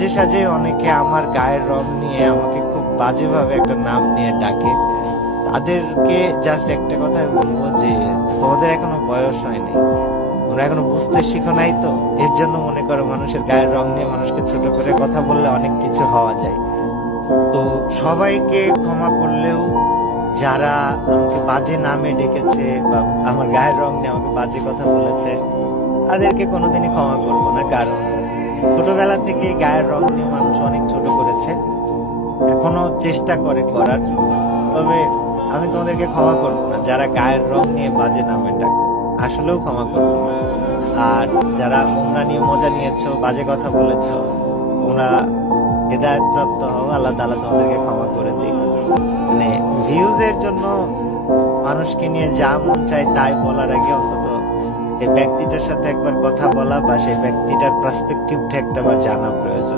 মাঝে সাঝে অনেকে আমার গায়ের রং নিয়ে আমাকে খুব বাজেভাবে একটা নাম নিয়ে ডাকে। তাদেরকে জাস্ট একটা কথাই বলবো যে তোমাদের এখনো বয়স হয়নি, তোমরা এখনো বুঝতে শিখো নাই, তো এর জন্য মনে করো মানুষের গায়ের রং নিয়ে মানুষকে ছোট করে কথা বললে অনেক কিছু হওয়া যায়। তো সবাইকে ক্ষমা করলেও যারা আমাকে বাজে নামে ডেকেছে বা আমার গায়ের রং নিয়ে আমাকে বাজে কথা বলেছে তাদেরকে কোনোদিনই ক্ষমা করবো না। কারণ ছোটবেলা থেকে গায়ের রং নিয়ে মানুষ অনেক ছোট করেছে, এখনো চেষ্টা করে করার। তবে আমি তোমাদেরকে ক্ষমা করবো না যারা গায়ের রং নিয়ে বাজে নামে ডাকে, আসলেও ক্ষমা করবো না। আর যারা তোমরা নিয়ে মজা নিয়েছো, বাজে কথা বলেছো, তোমরা হেদায়েত প্রাপ্ত হও, আল্লাহ তাআলা তোমাদেরকে ক্ষমা করে দিক। মানে ভিউজের জন্য মানুষকে নিয়ে যা মন চায় তাই বলার আগে অন্তত এই ব্যক্তিটার সাথে একবার কথা বলা বা সেই ব্যক্তিটার পার্সপেক্টিভটা একটাবার জানা প্রয়োজন।